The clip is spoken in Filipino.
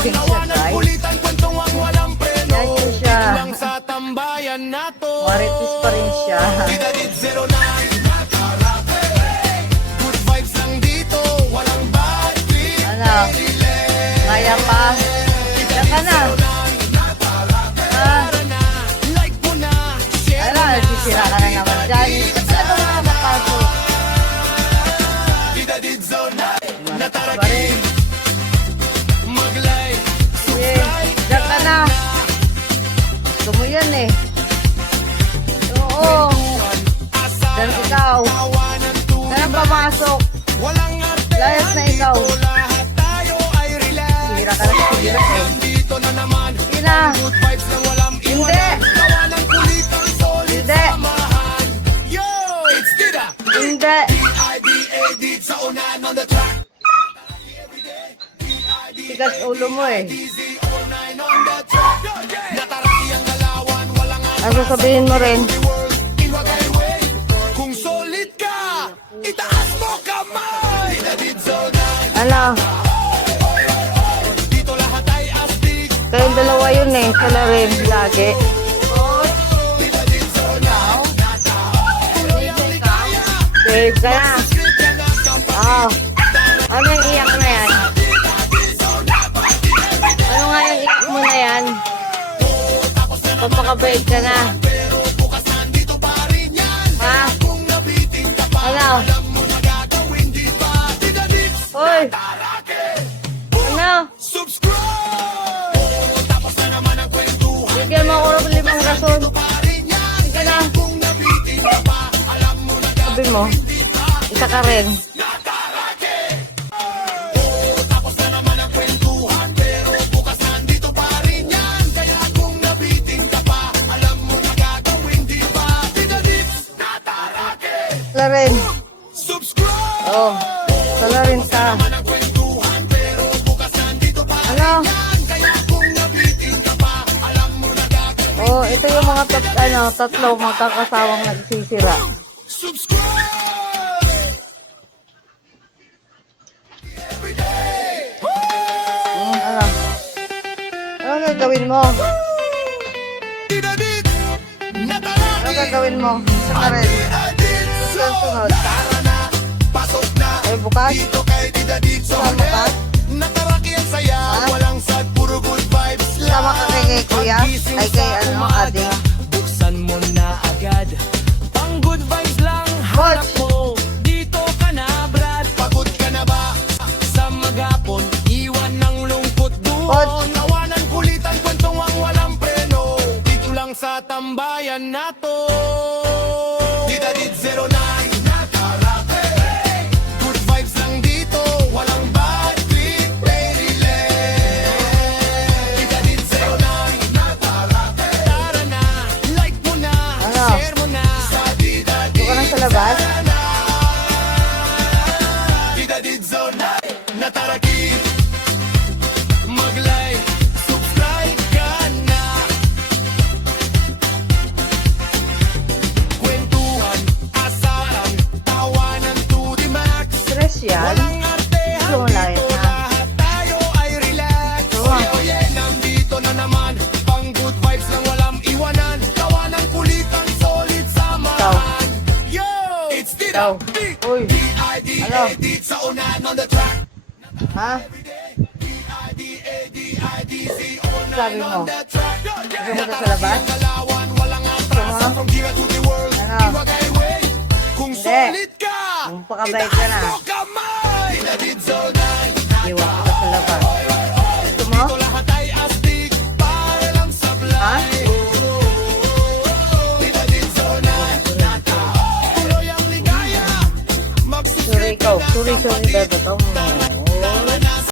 pa rin siya, guys. Yan yun siya. Marites pa rin siya. Ano? Kaya pa? Diyan ka na. Ano? Sisira ka na naman dyan. Ano nga mapasok? Marites pa rin. Sige, diyan ka na. Gusto mo yan eh. Oo. Diyan ikaw. Diyan ang pamasok. Layas na ikaw. Sira ka na, sira eh. Sige na. Hindi. Hindi. Hindi. Tigas ulo mo eh. Ano sasabihin mo rin? Kung solid ka, itaas mo kamay. Ano? Dito lahat ay astig. Kayong dalawa yun eh. Sila rin lagi. Save ka na. Oh. Ano yung iyak na yan? Ano nga yung iyak mo na yan? Papakabait ka na. Ha? Ano? Hoy! Ano? Bigyan mo ako ng 5 rason. Sige na. Sabi mo, isa ka rin. Sala rin. Oh, sala rin ka. Ano? Oh, ito yung mga tatlo magkakasawang nagsisira. Ano? Ano gagawin mo? Ano gagawin mo? Saka rin. Sunod. Ay, bukas? Sama ka? Sama ka kay kuya? Ay, kay ano, ading? Buksan mo na agad. Pang good vibes lang hanap mo. Dito ka na, Brad. Pagod ka na ba? Sa maghapon, iwan ng lungkot doon. Tawanan, kulitan, kwentong ang walang preno. Dito lang sa tambayan na to. Didadid 09. Good vibes lang dito. Walang bad trip. Didadid 09. Tara na. Like mo na. Ano? Share mo na. Sa Didadid. Ito ka lang sa labas? Didadid 09. Natarakit. Mag-like. Subscribe ka na. Kwentuhan, asaran, tawanan to the max. Stress yan? Walang artehan Gusto mo layas dito, na? lahat tayo ay relax. Oo. Oye, nandito na naman, pang good vibes lang walang iwanan. Tawanan, kulitan, solid samahan. Yo! It's Ikaw. Dida, Uy. Ano? D-I-D-A-D, sa unahan on the track. Ha? D-I-D-A-D-I-D-C, Sabi mo? on the track. Gusto mo sa labas? Galawan, walang atrasan, Ano? from here to the world. Ano? Iwagay way. Kung Hindi. solid ka, Kung pakabait ka na. itaas mo kamay. Didadid 09. Iwan ka sa labas. Gusto mo? Dito lahat ay astig, para lang sa Ha? blind. Didadid 09. Tuloy ang ligaya. Sorry ikaw. Sorry, bebe. Ito mo.